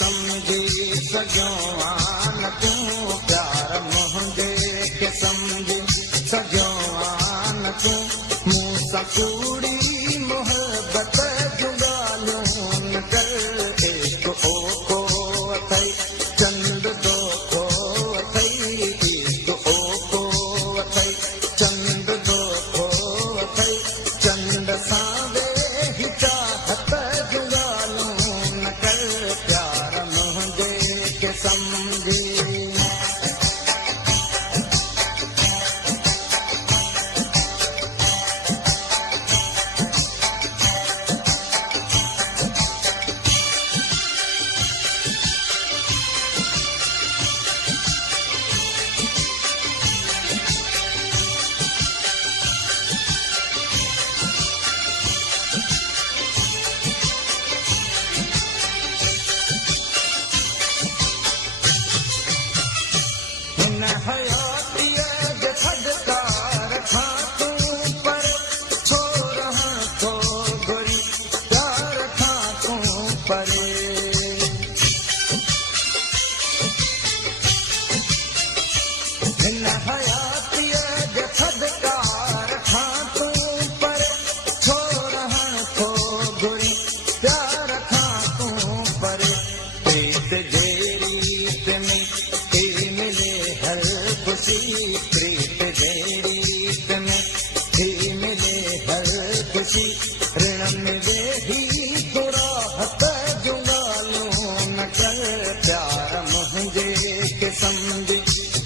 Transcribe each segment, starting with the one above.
समझी सजोवान तू प्यार मुझे के समझी सजोवान तू मूसा कूड़ी मोहब्बत जुगालून कर एक ओ को अथई चंद दो को अथई एक ओ को अथई चंद दो को अथई चंद सावे ही चाहत जुगालून कर प्यार मुझे के समझी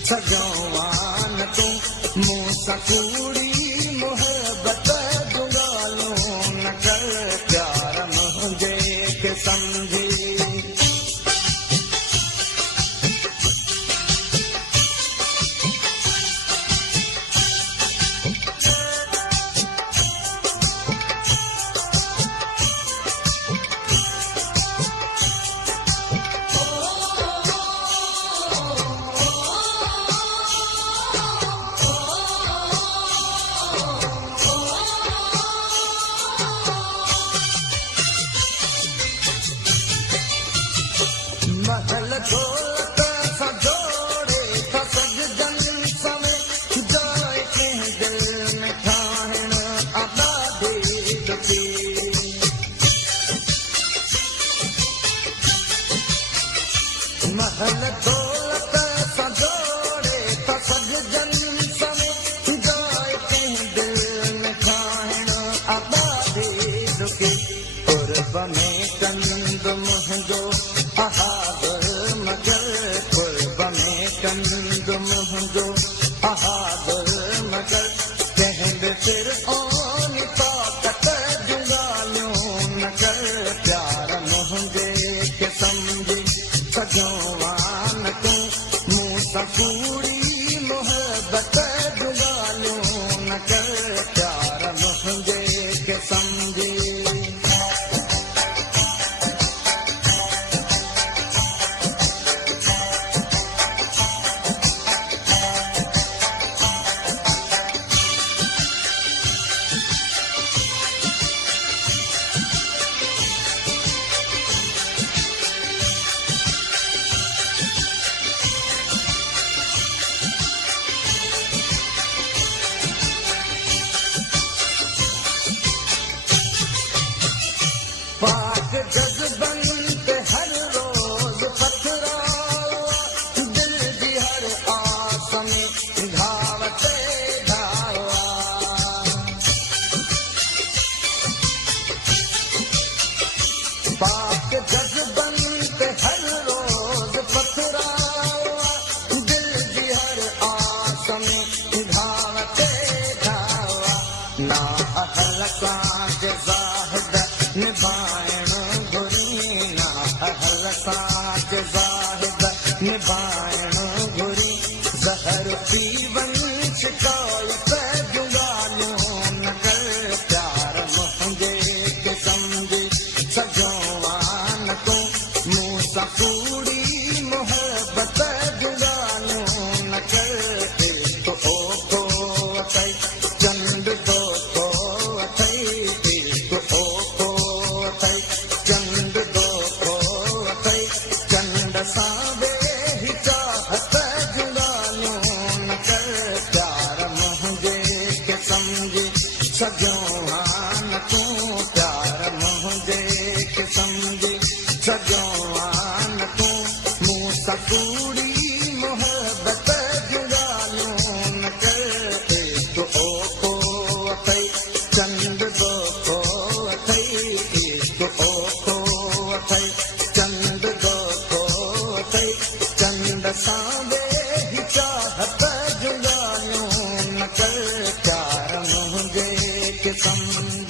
सजोवान तू मूसा कूड़ी मोहब्बत जुगालून कर प्यार मुझे के समझी महल दौलत सजोड़े सजन समय जाए के दिल में ठाण आबादी दुखी महल दौलत सजोड़े सजन समय जाए के दिल में ठाण आबादी दुखी कुर्ब में कंद मुझो अहादर मगर कुर्ब में कंद मुझो अहादर मगर कहंद फिर ओन ताकत जुगालून कर प्यार मुझे के समझी सजोवान तू मूसा कूड़ी मोहब्बत जुगालून कर प्यार मुझे के समझी पाक जज्बंत हर रोज पथरावा दिल की हर आस में धावते धावा पाक जज्बंत हर रोज पथरावा दिल की हर आस में धावते धावा ना अहल साज जाहिद निभायण घुरी ना अहल साज जाहिद निभायण घुरी जहर पीवन शिकायत जुगालून कर प्यार मुझे के समझी सजोवान तू मूसा कूड़ी मोहब्बत जुगालून कर एक ओ को अथई चंद दो को अथई एक ओ को अथई चंद दो को अथई सजवान तू मूं सकूड़ी मोहब्बत जुगालियों न कर इश्क ओको अथई चंद दोखो अथई इश्क ओको अथई चंद दोखो अथई चंद सां वेही चाहत जुगालियों न कर प्यार मुंहिंजे किस्म